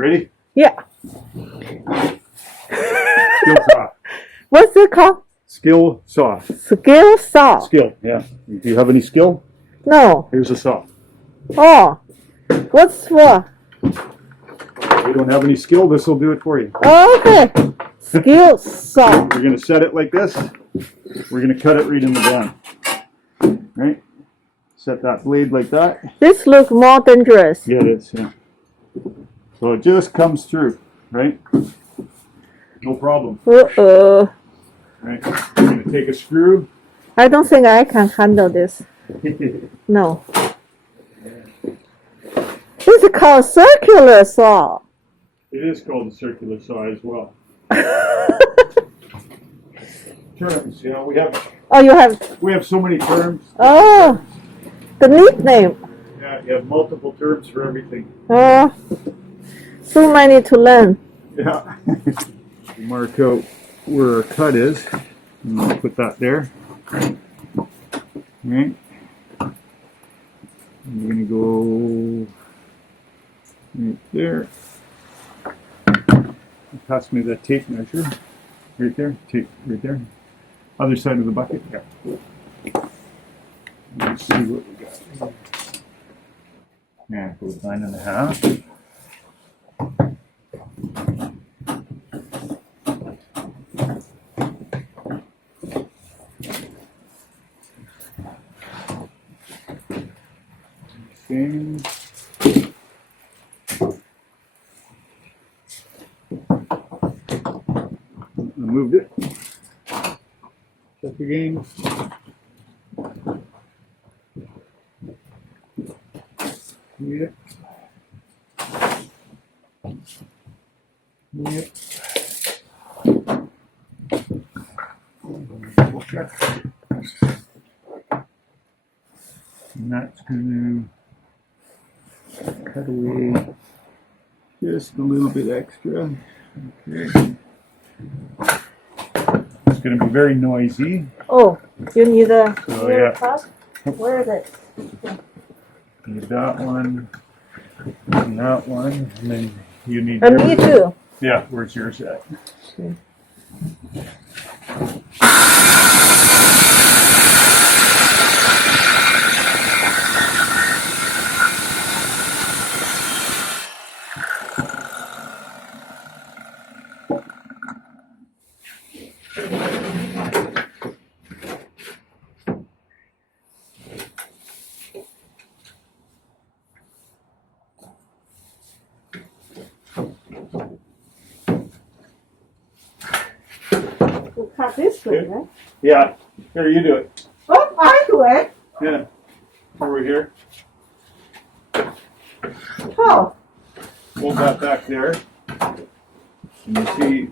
ready? Yeah. Skill saw. What's it called? Skill saw. Skill saw. Skill, yeah. Do you have any skill? No. Here's a saw. Oh. What's for? If you don't have any skill, this will do it for you. Okay. Skill saw. We're going to set it like this. We're going to cut it right in the band. Right? Set that blade like that. This looks more dangerous. Yeah, it is. Yeah. So it just comes through, right? No problem. Uh-oh. Right? We're going to take a screw. I don't think I can handle this. No. This is called circular saw. It is called a circular saw as well. Terms, you know, Oh, you have... we have so many terms. Oh, the nickname. Yeah, you have multiple terms for everything. Oh, so many to learn. Yeah. Mark out where our cut is. And I'll put that there. Right. I'm going to go right there. Pass me that tape measure. Right there. Tape right there. Other side of the bucket. Yeah. Let's see what we got. Yeah, go 9.5. Same. I moved it. Check again. Yep. Yep. And that's going to cut away just a little bit extra. Okay. It's going to be very noisy. Oh, you need a yeah. cup? Where is it? Need that one, and that one, and then you need. Me too. Yeah, where's yours at? Okay. We'll cut this way, right? Yeah, here, you do it. Oh, I do it. Yeah, over here. Oh, Hold that back there. And you see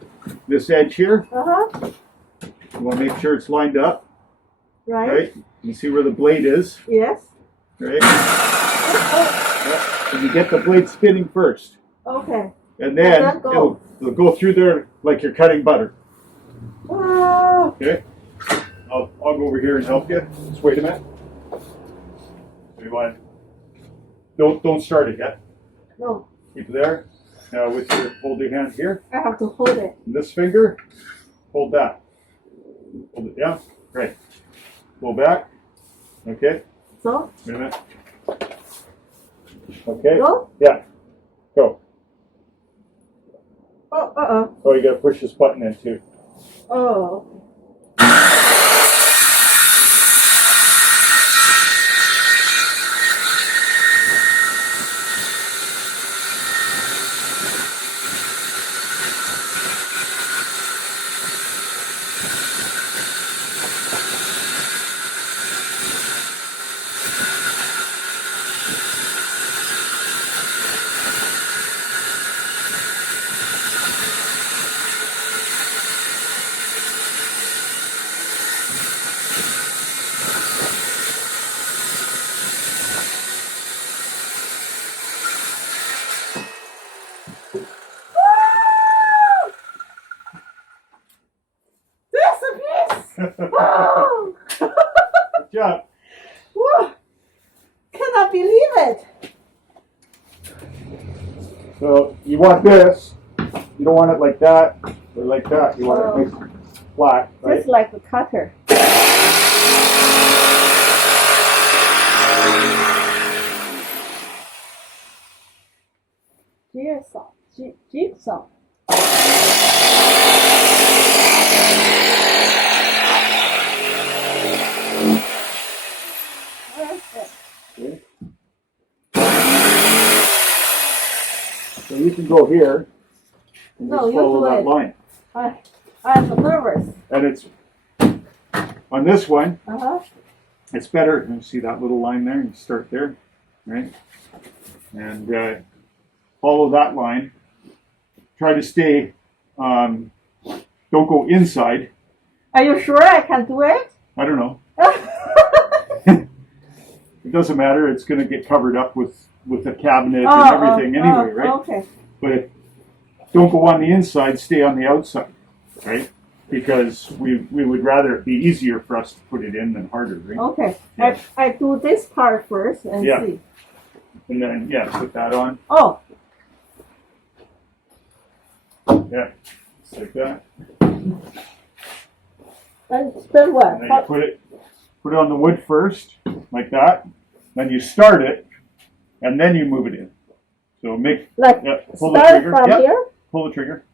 this edge here? uh-huh. You want to make sure it's lined up, Right. right? You see where the blade is, Yes. right? Oh, Yeah. And you get the blade spinning first. okay. And then Let go. it'll go through there like you're cutting butter. Oh. Okay? I'll go over here and help you. Just wait a minute. You want don't start it yet. No, Keep it there. Now with your hold your hand here. I have to hold it. And this finger, hold that. Hold it down. Right. Pull back. Okay. So, Wait a minute. Okay. go. Yeah. Go. Oh, uh-oh. Oh, you gotta push this button in too. Oh. Oh! Good job. Whoa! Cannot believe it. So you want this. You don't want it like that or like that. You want it nice flat. Right? Just like a cutter. Jigsaw. Okay. So you can go here and No, just you follow do that it. line. I'm nervous. And it's on this one, Uh-huh. it's better. You see that little line there? You start there, right? And follow that line. Try to stay, don't go inside. Are you sure I can do it? I don't know. It doesn't matter. It's going to get covered up with a cabinet and everything anyway, right? Okay. But don't go on the inside, stay on the outside, right? Because we would rather it be easier for us to put it in than harder, right? Okay. Yeah. I do this part first and Yeah. see. And then, put that on. Oh, Yeah, just like that. and then what? And then you put it on the wood first, like that. Then you start it, and then you move it in. So pull the Start trigger. from here? Pull the trigger.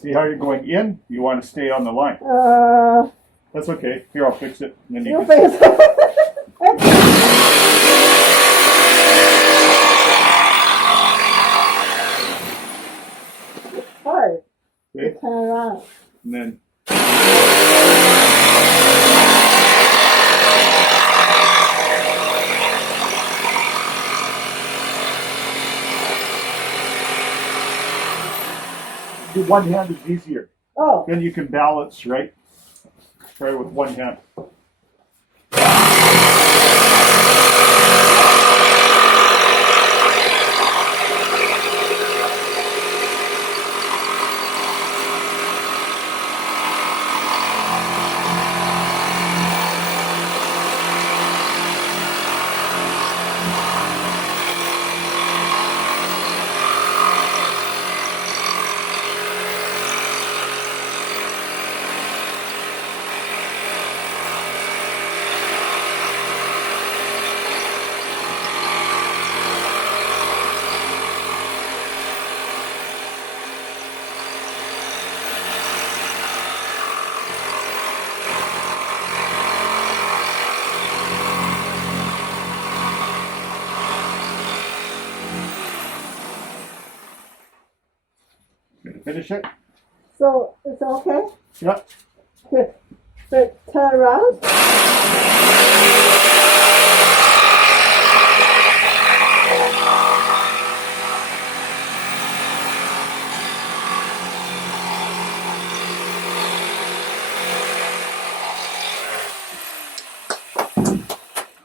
See how you're going in? You want to stay on the line. That's okay. Here, I'll fix it. And then You can fix it. It's hard Okay. to turn around. And then do one hand is easier. Oh, Then you can balance, right? Try with one hand. Gonna finish it? so it's okay? Yeah. Good. So turn around.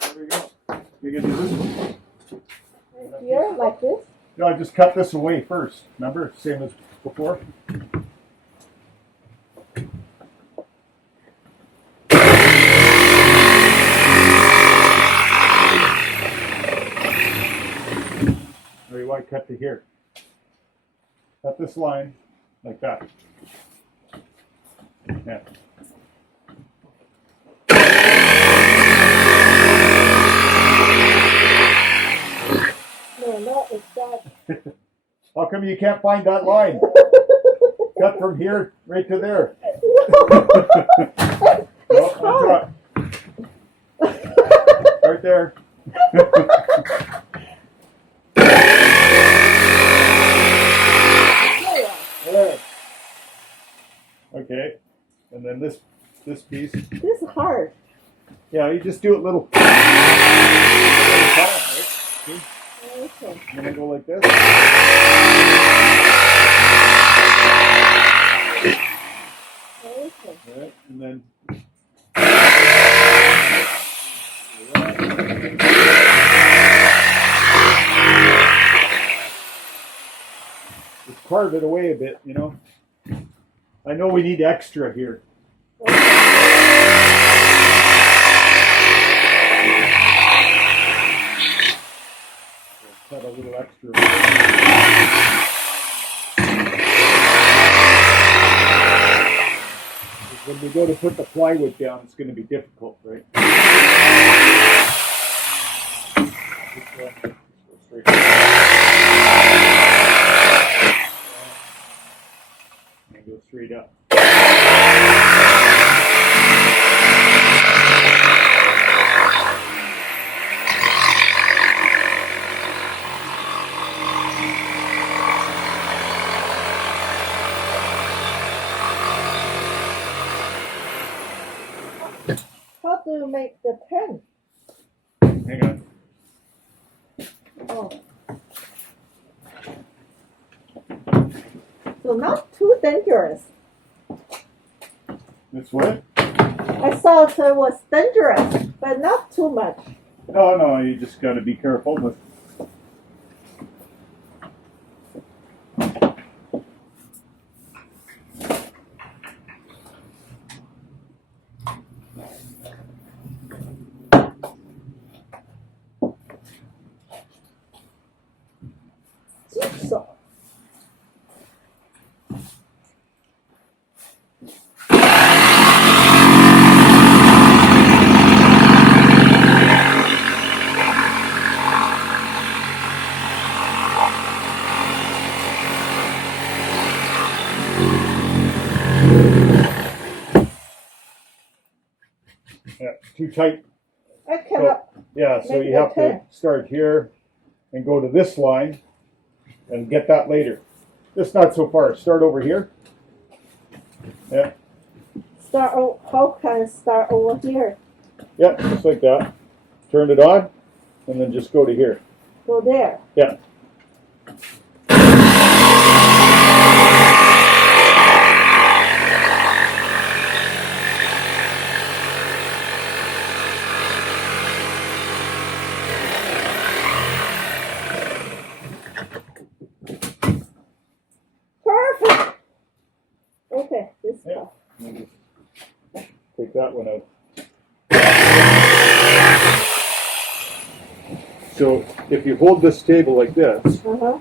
There we go. You can do this one. Here, like this. No, I just cut this away first. Remember? Same as before. Or you want to cut to here. Cut this line like that. Yeah. No, it's that. How come you can't find that line? Cut from here right to there. It's hard. Right there. There. Okay. And then this piece. This is hard. Yeah, you just do it little. Okay. I'm gonna go like this. Okay. All right, and then carve it away a bit, you know. I know we need extra here. Cut a little extra. When we go to put the plywood down, it's going to be difficult, right? And go straight up. How do you make the pen? Hang on. Oh. So not too dangerous. This way? I thought it was dangerous, but not too much. No, you just got to be careful with. Jigsaw. Yeah, too tight. I cannot. So Make you it have to okay. start here and go to this line and get that later. Just not so far. Start over here. Yeah, How can I start over here? yeah, just like that. Turn it on and then just go to here. Go there. Yeah. Perfect. Okay, this Yeah. part. And just take that one out. So if you hold this table like this, Uh-huh.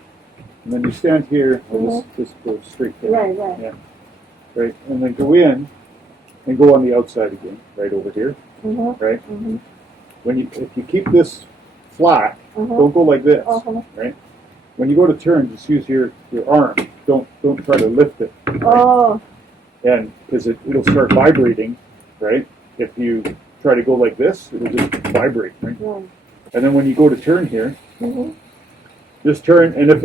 and then you stand here, and this goes straight down. Right, right. Yeah. Right, and then go in and go on the outside again, right over here. Uh-huh. Right. Uh-huh. If you keep this flat, Uh-huh. don't go like this. Uh-huh. Right. When you go to turn, just use your arm. Don't try to lift it. Oh. And because it'll start vibrating, right? If you try to go like this, it'll just vibrate, right? Right. And then when you go to turn here, Mm-hmm. just turn. And if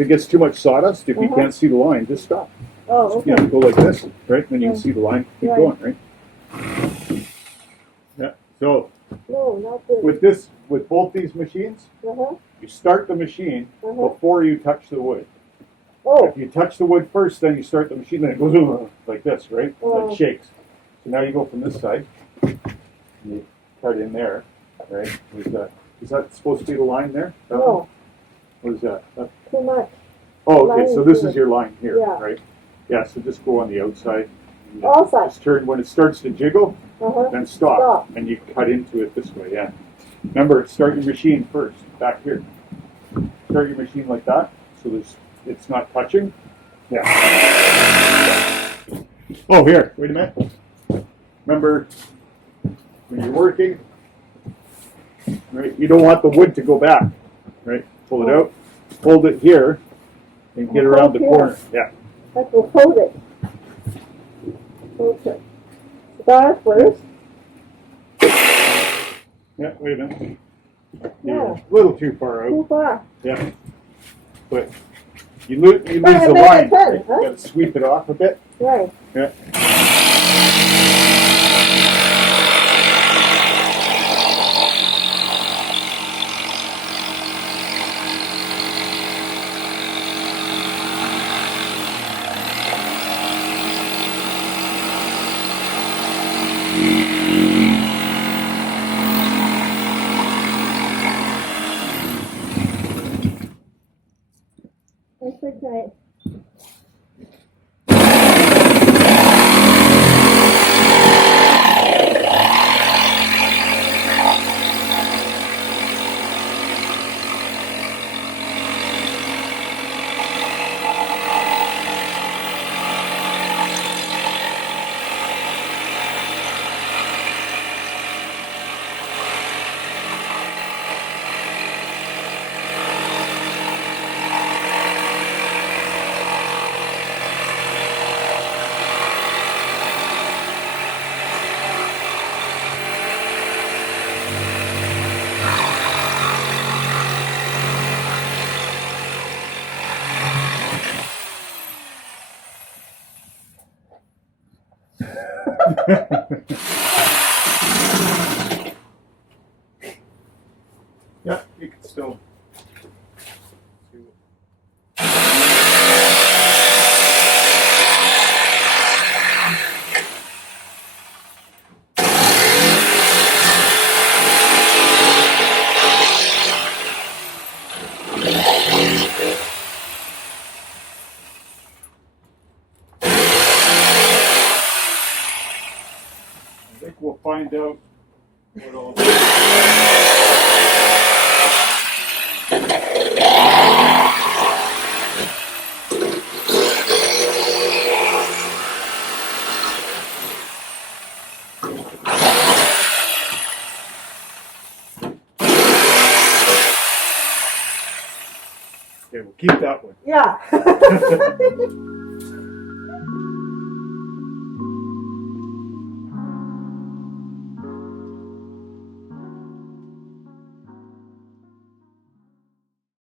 it gets too much sawdust, if you Uh-huh. can't see the line, just stop. Oh, okay. Yeah, go like this, right? Then you can Right. see the line. Keep Right. going, right? Yeah. So No, not good. with both these machines, Uh-huh. you start the machine Uh-huh. before you touch the wood. Oh. If you touch the wood first, then you start the machine, then it goes like this, right? Wow. It shakes. So now you go from this side, and you cut in there, right? Is that supposed to be the line there? That one? No, What is that? too much. Oh, Line okay, so is this good. is your line here, Yeah. right? Yeah, so just go on the outside. And Outside. Just turn, when it starts to jiggle, Uh-huh. then stop. Stop. And you cut into it this way, yeah. Remember, start your machine first, back here. Start your machine like that, so it's not touching. Yeah. Oh, here, wait a minute. Remember, when you're working, right, you don't want the wood to go back, right? Pull it out, hold it here, and get around the corner. Yeah. I have to hold it. Okay. Start first. Yeah, wait a minute. Yeah. You're a little too far out. Too far. Yeah. But you lose I the made a line. pen, Right? huh? You got to sweep it off a bit. Right. Yeah. I think I Yeah, you can still. I think we'll find out what all Okay, we'll keep that one. Yeah.